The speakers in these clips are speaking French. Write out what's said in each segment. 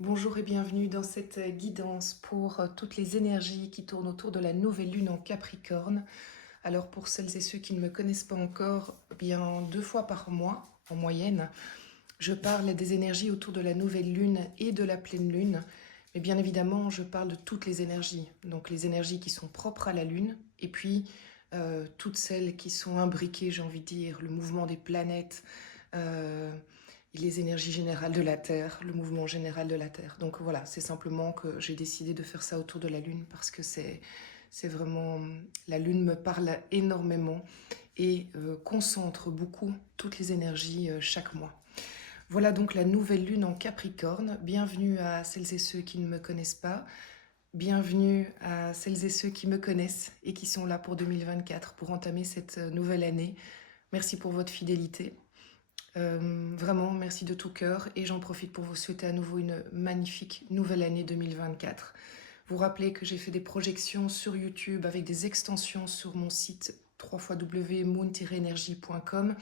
Bonjour et bienvenue dans cette guidance pour toutes les énergies qui tournent autour de la nouvelle lune en Capricorne. Alors pour celles et ceux qui ne me connaissent pas encore, eh bien 2 fois par mois en moyenne, je parle des énergies autour de la nouvelle lune et de la pleine lune. Mais bien évidemment, je parle de toutes les énergies. Donc les énergies qui sont propres à la lune et puis toutes celles qui sont imbriquées, j'ai envie de dire, le mouvement des planètes, euh, les énergies générales de la Terre, le mouvement général de la Terre. Donc voilà, c'est simplement que j'ai décidé de faire ça autour de la Lune parce que c'est vraiment... La Lune me parle énormément et concentre beaucoup toutes les énergies chaque mois. Voilà donc la nouvelle Lune en Capricorne. Bienvenue à celles et ceux qui ne me connaissent pas. Bienvenue à celles et ceux qui me connaissent et qui sont là pour 2024 pour entamer cette nouvelle année. Merci pour votre fidélité. Vraiment, merci de tout cœur et j'en profite pour vous souhaiter à nouveau une magnifique nouvelle année 2024. Vous rappelez que j'ai fait des projections sur YouTube avec des extensions sur mon site www.moon-energie.com,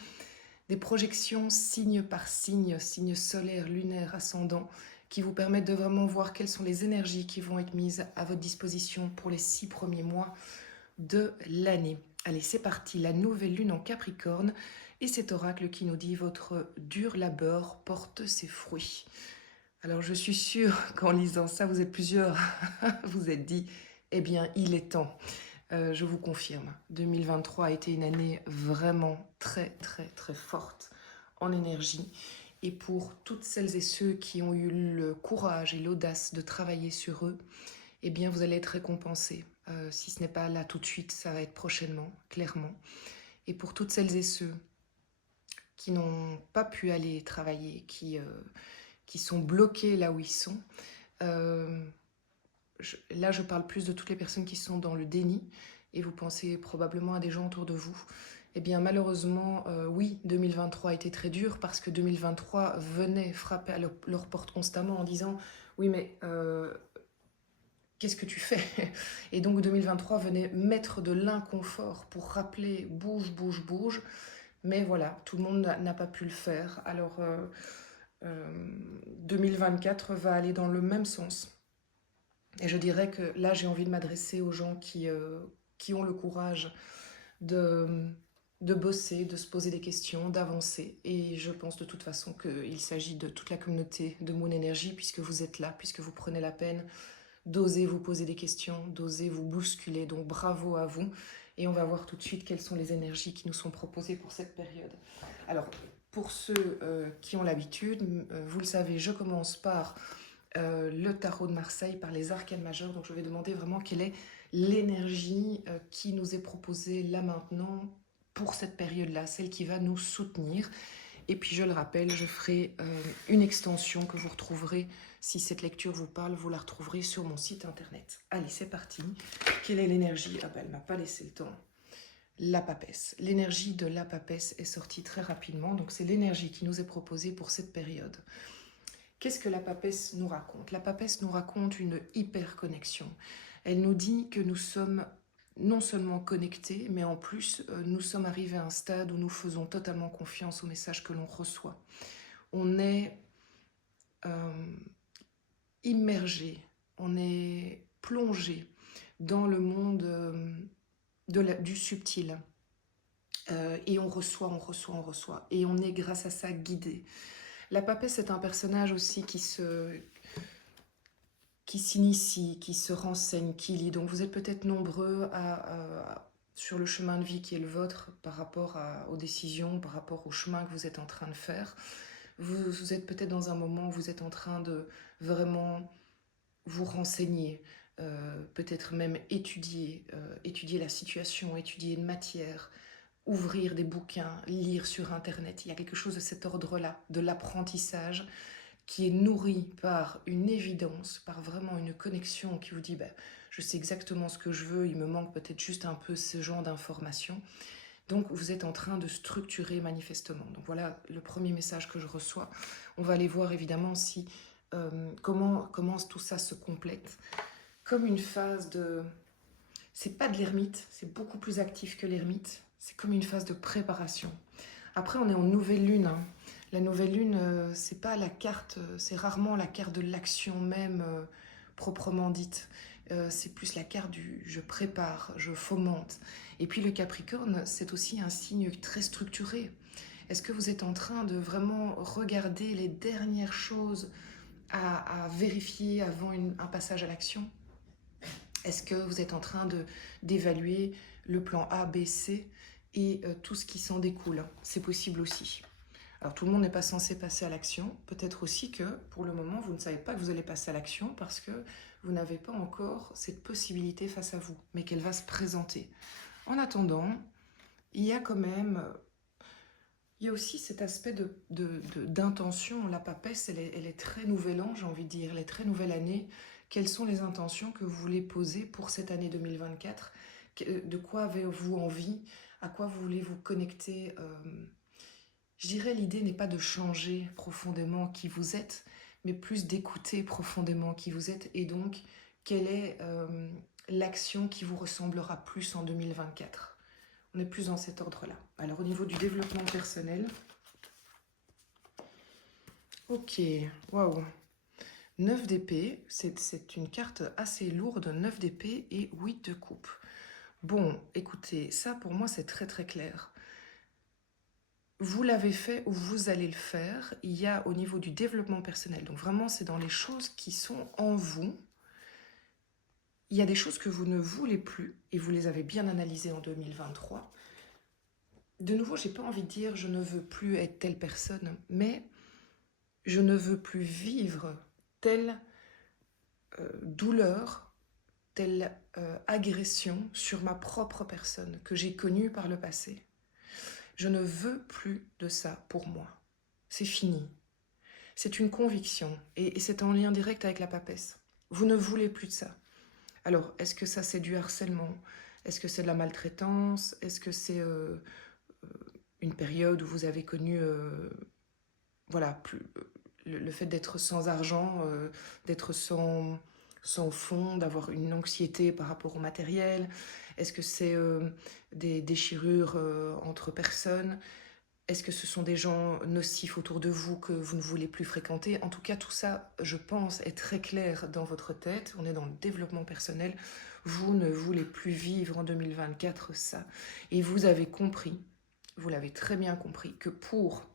des projections signe par signe, signe solaire, lunaire, ascendant, qui vous permettent de vraiment voir quelles sont les énergies qui vont être mises à votre disposition pour les 6 premiers mois de l'année. Allez, c'est parti, la nouvelle lune en Capricorne et cet oracle qui nous dit votre dur labeur porte ses fruits. Alors je suis sûre qu'en lisant ça, vous êtes plusieurs, vous êtes dit, eh bien il est temps. Je vous confirme, 2023 a été une année vraiment très très très forte en énergie. Et pour toutes celles et ceux qui ont eu le courage et l'audace de travailler sur eux, eh bien vous allez être récompensés. Si ce n'est pas là tout de suite, ça va être prochainement, clairement. Et pour toutes celles et ceux qui n'ont pas pu aller travailler, qui sont bloqués là où ils sont, euh, là je parle plus de toutes les personnes qui sont dans le déni, et vous pensez probablement à des gens autour de vous. Eh bien malheureusement, oui, 2023 a été très dur parce que 2023 venait frapper à leur porte constamment en disant oui mais qu'est-ce que tu fais? Et donc 2023 venait mettre de l'inconfort pour rappeler bouge, bouge, bouge. Mais voilà, tout le monde n'a pas pu le faire. Alors 2024 va aller dans le même sens. Et je dirais que là, j'ai envie de m'adresser aux gens qui ont le courage de, de bosser, de se poser des questions, d'avancer. Et je pense de toute façon qu'il s'agit de toute la communauté de Moon Energy, puisque vous êtes là, puisque vous prenez la peine d'oser vous poser des questions, d'oser vous bousculer. Donc bravo à vous. Et on va voir tout de suite quelles sont les énergies qui nous sont proposées pour cette période. Alors, pour ceux qui ont l'habitude, vous le savez, je commence par le tarot de Marseille, par les arcanes majeurs. Donc je vais demander vraiment quelle est l'énergie qui nous est proposée là maintenant pour cette période-là, celle qui va nous soutenir. Et puis je le rappelle, je ferai une extension que vous retrouverez, si cette lecture vous parle, vous la retrouverez sur mon site internet. Allez, c'est parti. Quelle est l'énergie? Ah ben, elle m'a pas laissé le temps. La papesse. L'énergie de la papesse est sortie très rapidement, donc c'est l'énergie qui nous est proposée pour cette période. Qu'est-ce que la papesse nous raconte? La papesse nous raconte une hyper connexion. Elle nous dit que nous sommes non seulement connectés, mais en plus, nous sommes arrivés à un stade où nous faisons totalement confiance aux messages que l'on reçoit. On est euh, immergé, on est plongé dans le monde du subtil. Et on reçoit, on reçoit, on reçoit. Et on est grâce à ça guidé. La papesse est un personnage aussi qui s'initie, qui se renseigne, qui lit. Donc vous êtes peut-être nombreux sur le chemin de vie qui est le vôtre par rapport aux décisions, par rapport au chemin que vous êtes en train de faire. Vous êtes peut-être dans un moment où vous êtes en train de vraiment vous renseigner, peut-être même étudier la situation, étudier une matière, ouvrir des bouquins, lire sur Internet. Il y a quelque chose de cet ordre-là, de l'apprentissage, qui est nourri par une évidence, par vraiment une connexion qui vous dit bah, je sais exactement ce que je veux, il me manque peut-être juste un peu ce genre d'informations. Donc vous êtes en train de structurer manifestement. Donc voilà le premier message que je reçois. On va aller voir évidemment si comment tout ça se complète. Comme une phase de... C'est pas de l'ermite, c'est beaucoup plus actif que l'ermite. C'est comme une phase de préparation. Après, on est en nouvelle lune. Hein. La nouvelle lune, c'est pas la carte, c'est rarement la carte de l'action même proprement dite. C'est plus la carte du je prépare, je fomente. Et puis le Capricorne, c'est aussi un signe très structuré. Est-ce que vous êtes en train de vraiment regarder les dernières choses à vérifier avant un passage à l'action? Est-ce que vous êtes en train d'évaluer le plan A, B, C et tout ce qui s'en découle? C'est possible aussi. Alors tout le monde n'est pas censé passer à l'action. Peut-être aussi que pour le moment, vous ne savez pas que vous allez passer à l'action parce que vous n'avez pas encore cette possibilité face à vous, mais qu'elle va se présenter. En attendant, il y a quand même... Il y a aussi cet aspect d'intention. La papesse, elle est très nouvel an, j'ai envie de dire. Elle est très nouvelle année. Quelles sont les intentions que vous voulez poser pour cette année 2024? De quoi avez-vous envie? À quoi vous voulez vous connecter? Je dirais l'idée n'est pas de changer profondément qui vous êtes, mais plus d'écouter profondément qui vous êtes et donc quelle est l'action qui vous ressemblera plus en 2024. On est plus dans cet ordre-là. Alors au niveau du développement personnel, ok, waouh, 9 d'épée, c'est une carte assez lourde, 9 d'épée et 8 de coupe. Bon, écoutez, ça pour moi c'est très très clair. Vous l'avez fait ou vous allez le faire. Il y a au niveau du développement personnel, donc vraiment c'est dans les choses qui sont en vous. Il y a des choses que vous ne voulez plus et vous les avez bien analysées en 2023. De nouveau, j'ai pas envie de dire je ne veux plus être telle personne, mais je ne veux plus vivre telle douleur, telle agression sur ma propre personne que j'ai connue par le passé. Je ne veux plus de ça pour moi. C'est fini. C'est une conviction et c'est en lien direct avec la papesse. Vous ne voulez plus de ça. Alors, est-ce que ça c'est du harcèlement? Est-ce que c'est de la maltraitance? Est-ce que c'est une période où vous avez connu voilà, le fait d'être sans argent, d'être sans fonds, d'avoir une anxiété par rapport au matériel? Est-ce que c'est des déchirures entre personnes? Est-ce que ce sont des gens nocifs autour de vous que vous ne voulez plus fréquenter? En tout cas, tout ça, je pense, est très clair dans votre tête. On est dans le développement personnel. Vous ne voulez plus vivre en 2024 ça. Et vous avez compris, vous l'avez très bien compris, que pour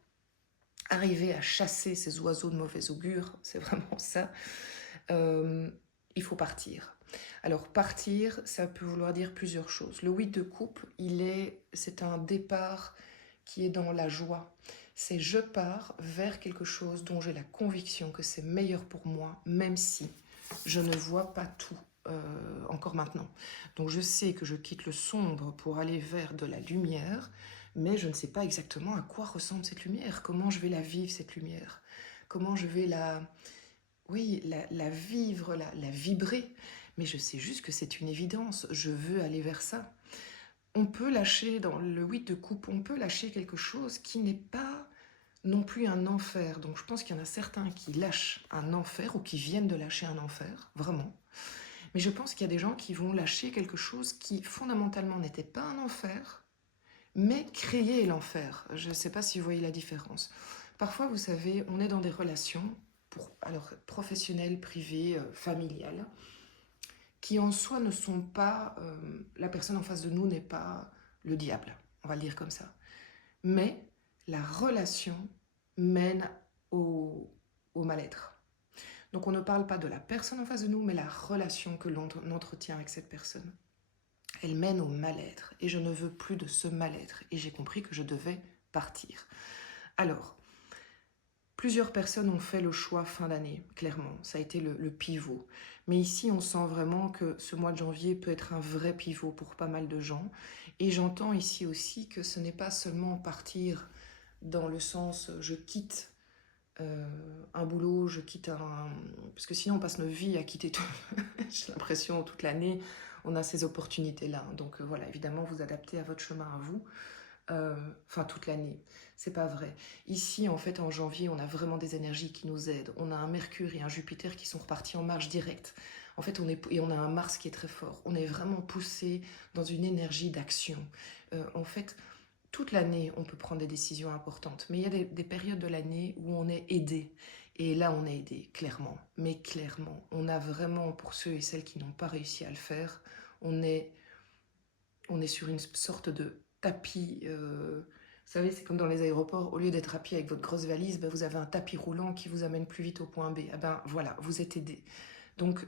arriver à chasser ces oiseaux de mauvais augure, c'est vraiment ça, il faut partir. Alors partir, ça peut vouloir dire plusieurs choses. Le 8 de coupe, c'est un départ qui est dans la joie. C'est je pars vers quelque chose dont j'ai la conviction que c'est meilleur pour moi, même si je ne vois pas tout encore maintenant. Donc je sais que je quitte le sombre pour aller vers de la lumière, mais je ne sais pas exactement à quoi ressemble cette lumière, comment je vais la vivre cette lumière, comment je vais la vivre, la vibrer. Mais je sais juste que c'est une évidence, je veux aller vers ça. On peut lâcher, dans le 8 de coupe, on peut lâcher quelque chose qui n'est pas non plus un enfer. Donc je pense qu'il y en a certains qui lâchent un enfer ou qui viennent de lâcher un enfer, vraiment. Mais je pense qu'il y a des gens qui vont lâcher quelque chose qui fondamentalement n'était pas un enfer, mais créer l'enfer. Je ne sais pas si vous voyez la différence. Parfois, vous savez, on est dans des relations, alors professionnelles, privées, familiales, qui en soi ne sont pas... la personne en face de nous n'est pas le diable, on va le dire comme ça. Mais la relation mène au mal-être. Donc on ne parle pas de la personne en face de nous, mais la relation que l'on entretient avec cette personne. Elle mène au mal-être et je ne veux plus de ce mal-être et j'ai compris que je devais partir. Alors, plusieurs personnes ont fait le choix fin d'année, clairement, ça a été le pivot. Mais ici, on sent vraiment que ce mois de janvier peut être un vrai pivot pour pas mal de gens. Et j'entends ici aussi que ce n'est pas seulement partir dans le sens je quitte un boulot, je quitte un... Parce que sinon on passe notre vie à quitter tout. J'ai l'impression toute l'année, on a ces opportunités-là. Donc voilà, évidemment, vous adaptez à votre chemin à vous. Enfin, toute l'année, c'est pas vrai. Ici, en fait, en janvier, on a vraiment des énergies qui nous aident. On a un Mercure et un Jupiter qui sont repartis en marche directe. En fait, on a un Mars qui est très fort. On est vraiment poussé dans une énergie d'action. En fait, toute l'année, on peut prendre des décisions importantes, mais il y a des périodes de l'année où on est aidé. Et là, on est aidé, clairement. Mais clairement, on a vraiment, pour ceux et celles qui n'ont pas réussi à le faire, on est sur une sorte de tapis. Vous savez, c'est comme dans les aéroports, au lieu d'être à pied avec votre grosse valise, ben, vous avez un tapis roulant qui vous amène plus vite au point B. Ah ben voilà, vous êtes aidé. Donc,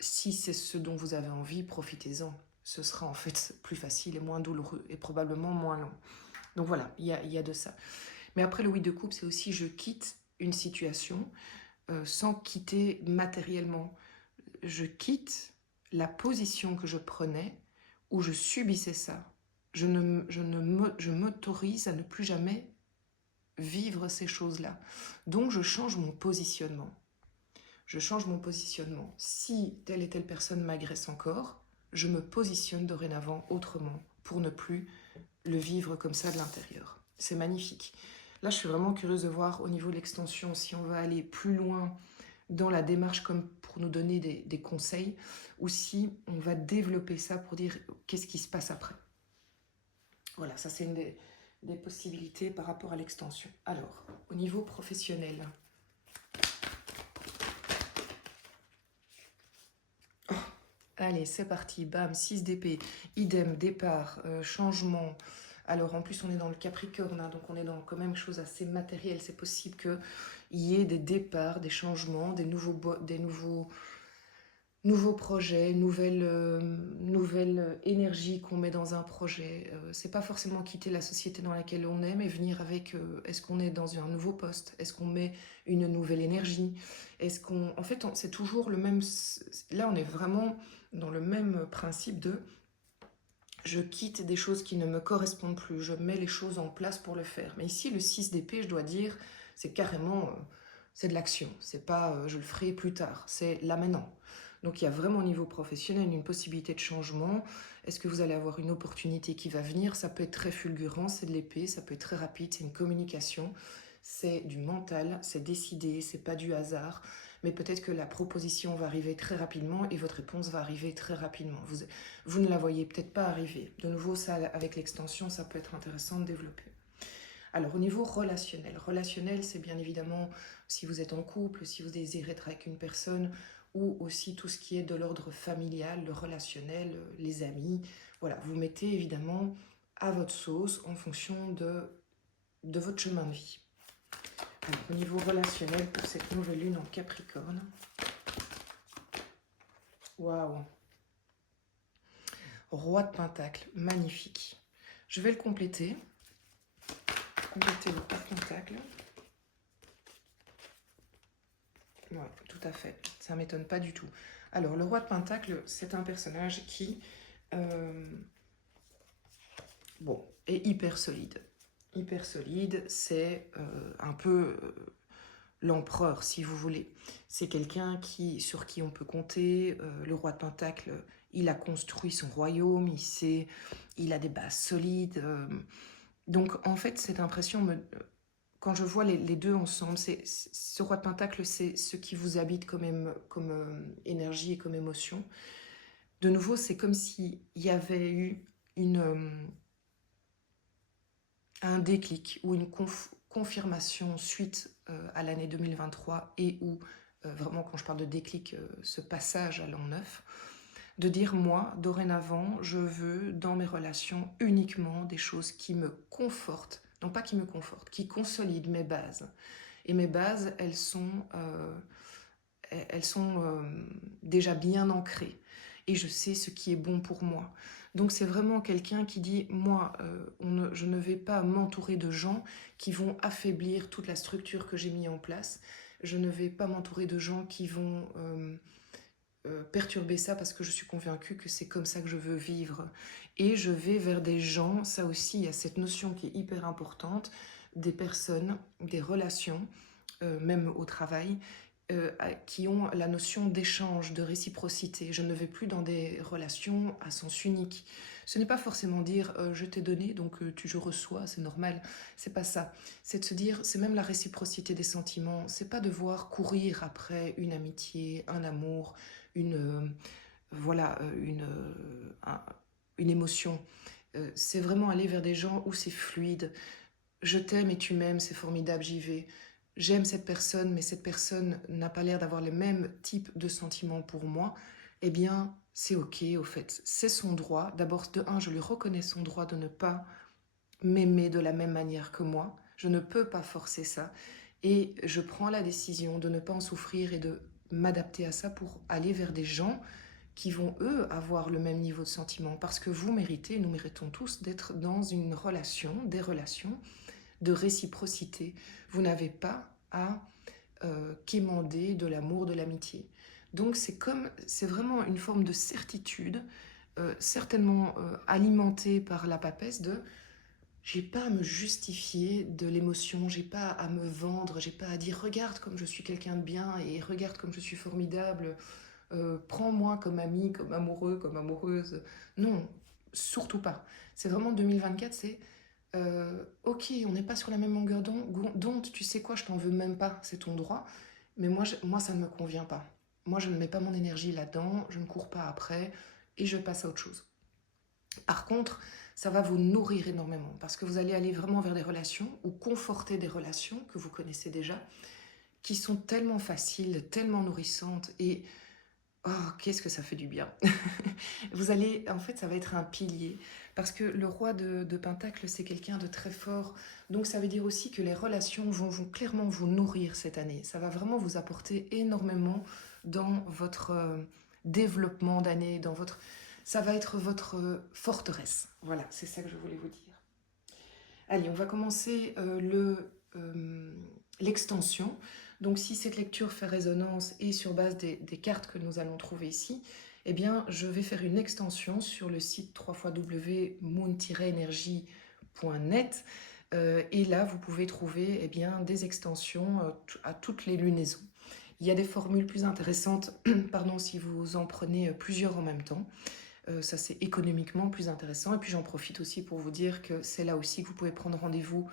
si c'est ce dont vous avez envie, profitez-en. Ce sera en fait plus facile et moins douloureux et probablement moins long. Donc voilà, il y a de ça. Mais après, le 8 de coupe, c'est aussi je quitte une situation sans quitter matériellement. Je quitte la position que je prenais où je subissais ça. Je m'autorise à ne plus jamais vivre ces choses-là. Donc je change mon positionnement. Je change mon positionnement. Si telle et telle personne m'agresse encore, je me positionne dorénavant autrement pour ne plus le vivre comme ça de l'intérieur. C'est magnifique. Là, je suis vraiment curieuse de voir au niveau de l'extension si on va aller plus loin dans la démarche comme pour nous donner des conseils ou si on va développer ça pour dire qu'est-ce qui se passe après. Voilà, ça c'est une des possibilités par rapport à l'extension. Alors, au niveau professionnel. Oh, allez, c'est parti, bam, 6 d'épée, idem, départ, changement. Alors en plus on est dans le Capricorne, hein, donc on est dans quand même chose assez matérielle. C'est possible qu'il y ait des départs, des changements, des nouveaux projets, nouvelle énergie qu'on met dans un projet. C'est pas forcément quitter la société dans laquelle on est, mais venir avec, est-ce qu'on est dans un nouveau poste? Est-ce qu'on met une nouvelle énergie? Est-ce qu'on... En fait, c'est toujours le même... Là, on est vraiment dans le même principe de... Je quitte des choses qui ne me correspondent plus, je mets les choses en place pour le faire. Mais ici, le 6 d'épée, je dois dire, c'est carrément... c'est de l'action, c'est pas je le ferai plus tard, c'est là maintenant. Donc il y a vraiment au niveau professionnel une possibilité de changement. Est-ce que vous allez avoir une opportunité qui va venir? Ça peut être très fulgurant, c'est de l'épée, ça peut être très rapide, c'est une communication, c'est du mental, c'est décidé, c'est pas du hasard. Mais peut-être que la proposition va arriver très rapidement et votre réponse va arriver très rapidement. Vous ne la voyez peut-être pas arriver. De nouveau, ça, avec l'extension, ça peut être intéressant de développer. Alors au niveau relationnel, c'est bien évidemment si vous êtes en couple, si vous désirez être avec une personne, ou aussi tout ce qui est de l'ordre familial, le relationnel, les amis. Voilà, vous mettez évidemment à votre sauce en fonction de votre chemin de vie. Alors, au niveau relationnel, pour cette nouvelle lune en Capricorne, waouh! Roi de Pentacle, magnifique. Je vais le compléter. Compléter le Roi de Pentacle. Oui, tout à fait. Ça ne m'étonne pas du tout. Alors, le Roi de Pentacle, c'est un personnage qui est hyper solide. Hyper solide, c'est un peu l'empereur, si vous voulez. C'est quelqu'un sur qui on peut compter. Le Roi de Pentacle, il a construit son royaume, il a des bases solides. Donc, en fait, cette impression quand je vois les deux ensemble, ce Roi de Pentacle, c'est ce qui vous habite comme énergie et comme émotion. De nouveau, c'est comme s'il y avait eu un déclic ou une confirmation suite à l'année 2023 et où, vraiment quand je parle de déclic, ce passage à l'an 9, de dire moi, dorénavant, je veux dans mes relations uniquement des choses qui me confortent, non pas qui me confortent, qui consolident mes bases. Et mes bases, elles sont déjà bien ancrées. Et je sais ce qui est bon pour moi. Donc c'est vraiment quelqu'un qui dit, moi, je ne vais pas m'entourer de gens qui vont affaiblir toute la structure que j'ai mis en place. Je ne vais pas m'entourer de gens qui vont perturber ça parce que je suis convaincue que c'est comme ça que je veux vivre. Et je vais vers des gens, ça aussi, il y a cette notion qui est hyper importante, des personnes, des relations, même au travail, qui ont la notion d'échange, de réciprocité. Je ne vais plus dans des relations à sens unique. Ce n'est pas forcément dire je t'ai donné, donc je reçois, c'est normal. C'est pas ça. C'est de se dire, c'est même la réciprocité des sentiments. C'est pas devoir courir après une amitié, un amour, une émotion. c'est vraiment aller vers des gens où c'est fluide. Je t'aime et tu m'aimes, c'est formidable, j'y vais. J'aime cette personne, mais cette personne n'a pas l'air d'avoir le même type de sentiments pour moi. Eh bien, c'est ok, au fait. C'est son droit. D'abord, de un, je lui reconnais son droit de ne pas m'aimer de la même manière que moi. Je ne peux pas forcer ça. Et je prends la décision de ne pas en souffrir et de m'adapter à ça pour aller vers des gens qui vont, eux, avoir le même niveau de sentiment. Parce que vous méritez, nous méritons tous d'être dans une relation, des relations de réciprocité. Vous n'avez pas à quémander de l'amour, de l'amitié. Donc c'est vraiment une forme de certitude, certainement alimentée par la papesse de j'ai pas à me justifier de l'émotion, j'ai pas à me vendre, j'ai pas à dire regarde comme je suis quelqu'un de bien et regarde comme je suis formidable, prends-moi comme ami, comme amoureux, comme amoureuse. Non, surtout pas. C'est vraiment 2024, c'est ok, on n'est pas sur la même longueur d'onde, tu sais quoi, je t'en veux même pas, c'est ton droit, mais moi ça ne me convient pas. Moi je ne mets pas mon énergie là-dedans, je ne cours pas après et je passe à autre chose. Par contre, ça va vous nourrir énormément parce que vous allez aller vraiment vers des relations ou conforter des relations que vous connaissez déjà, qui sont tellement faciles, tellement nourrissantes et oh, qu'est-ce que ça fait du bien. Vous allez, en fait, ça va être un pilier parce que le roi de Pentacle, c'est quelqu'un de très fort. Donc ça veut dire aussi que les relations vont clairement vous nourrir cette année. Ça va vraiment vous apporter énormément dans votre développement d'année, dans votre... Ça va être votre forteresse. Voilà, c'est ça que je voulais vous dire. Allez, on va commencer l'extension. Donc si cette lecture fait résonance et sur base des cartes que nous allons trouver ici, eh bien je vais faire une extension sur le site www.moon-energie.net et là vous pouvez trouver eh bien, des extensions à toutes les lunaisons. Il y a des formules plus intéressantes pardon, si vous en prenez plusieurs en même temps. Ça c'est économiquement plus intéressant et puis j'en profite aussi pour vous dire que c'est là aussi que vous pouvez prendre rendez-vous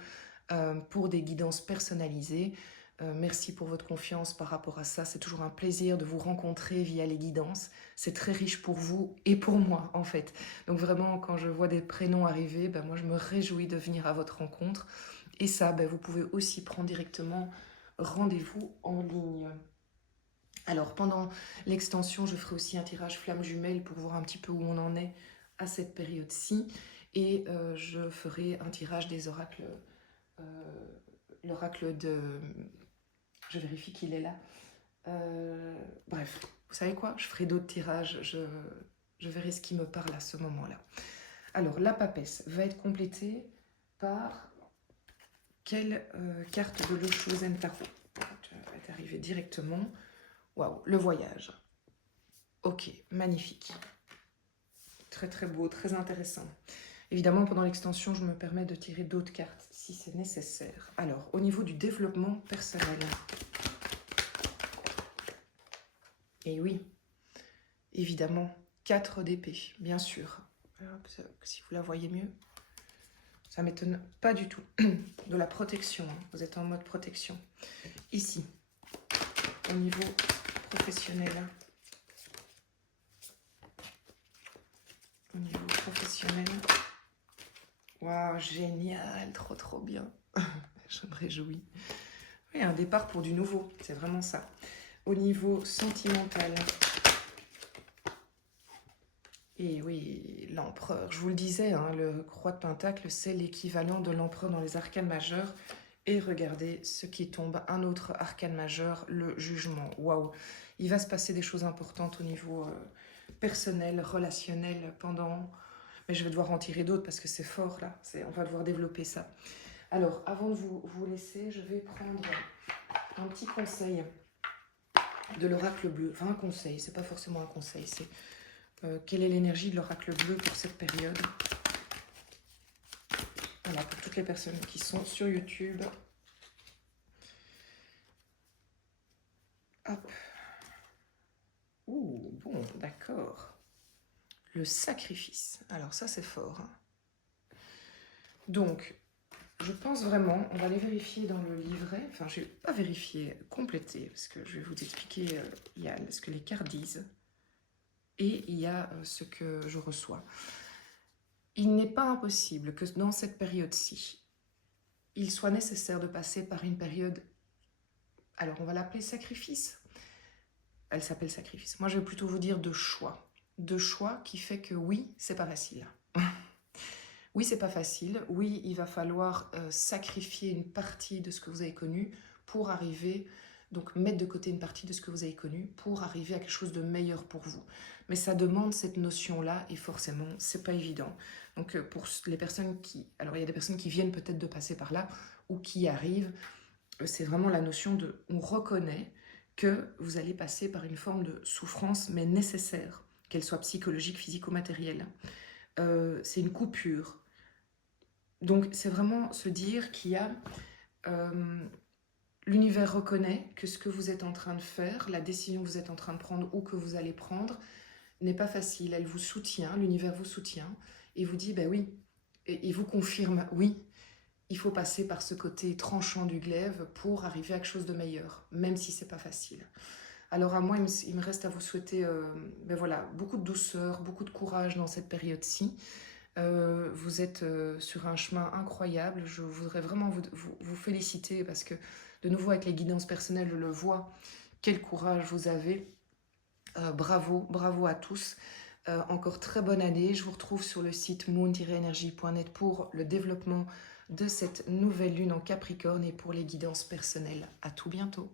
pour des guidances personnalisées. Merci pour votre confiance par rapport à ça, c'est toujours un plaisir de vous rencontrer via les guidances, c'est très riche pour vous et pour moi en fait. Donc vraiment quand je vois des prénoms arriver, ben, moi je me réjouis de venir à votre rencontre et ça ben, vous pouvez aussi prendre directement rendez-vous en ligne. Alors pendant l'extension, je ferai aussi un tirage flamme jumelle pour voir un petit peu où on en est à cette période-ci. Et je ferai un tirage des oracles, l'oracle de... Je vérifie qu'il est là. Bref, vous savez quoi? Je ferai d'autres tirages, je verrai ce qui me parle à ce moment-là. Alors la papesse va être complétée par quelle carte de l'Oshozen Tarot? Elle va être arrivée directement. Waouh, le voyage. Ok, magnifique. Très très beau, très intéressant. Évidemment, pendant l'extension, je me permets de tirer d'autres cartes si c'est nécessaire. Alors, au niveau du développement personnel. Et oui, évidemment, 4 d'épée, bien sûr. Si vous la voyez mieux, ça ne m'étonne pas du tout. De la protection, hein. Vous êtes en mode protection. Ici, au niveau professionnel. Au niveau professionnel. Waouh, génial, trop trop bien. Je me réjouis. Oui, un départ pour du nouveau, c'est vraiment ça. Au niveau sentimental. Et oui, l'empereur, je vous le disais, hein, le roi de Pentacle, c'est l'équivalent de l'empereur dans les arcanes majeures. Et regardez ce qui tombe, un autre arcane majeur, le jugement. Waouh, il va se passer des choses importantes au niveau personnel, relationnel pendant... Mais je vais devoir en tirer d'autres parce que c'est fort là, on va devoir développer ça. Alors, avant de vous laisser, je vais prendre un petit conseil de l'oracle bleu. Enfin, un conseil, c'est pas forcément un conseil, c'est quelle est l'énergie de l'oracle bleu pour cette période. Voilà, pour toutes les personnes qui sont sur YouTube. Hop. Ouh, bon, d'accord. Le sacrifice. Alors ça, c'est fort. Hein. Donc, je pense vraiment, on va les vérifier dans le livret. Enfin, je ne vais pas vérifier, compléter, parce que je vais vous expliquer, il y a ce que les cartes disent et il y a ce que je reçois. il n'est pas impossible que dans cette période-ci, il soit nécessaire de passer par une période, alors on va l'appeler sacrifice. Elle s'appelle sacrifice. Moi, je vais plutôt vous dire de choix. De choix qui fait que oui, c'est pas facile. Oui, c'est pas facile. Oui, il va falloir sacrifier une partie de ce que vous avez connu pour arriver, donc mettre de côté une partie de ce que vous avez connu pour arriver à quelque chose de meilleur pour vous. Mais ça demande cette notion-là et forcément, c'est pas évident. Donc pour les personnes qui... Alors il y a des personnes qui viennent peut-être de passer par là ou qui y arrivent. C'est vraiment la notion de... On reconnaît que vous allez passer par une forme de souffrance, mais nécessaire, qu'elle soit psychologique, physique ou matérielle. C'est une coupure. Donc c'est vraiment se dire qu'il y a... l'univers reconnaît que ce que vous êtes en train de faire, la décision que vous êtes en train de prendre ou que vous allez prendre, n'est pas facile. Elle vous soutient, l'univers vous soutient et vous dit, ben oui, et vous confirme, oui, il faut passer par ce côté tranchant du glaive pour arriver à quelque chose de meilleur, même si c'est pas facile. Alors à moi, il me reste à vous souhaiter ben voilà, beaucoup de douceur, beaucoup de courage dans cette période-ci. Vous êtes sur un chemin incroyable. Je voudrais vraiment vous féliciter parce que, de nouveau, avec les guidances personnelles, je le vois, quel courage vous avez. Bravo, bravo à tous. Encore très bonne année. Je vous retrouve sur le site moon-energie.net pour le développement de cette nouvelle lune en Capricorne et pour les guidances personnelles. À tout bientôt.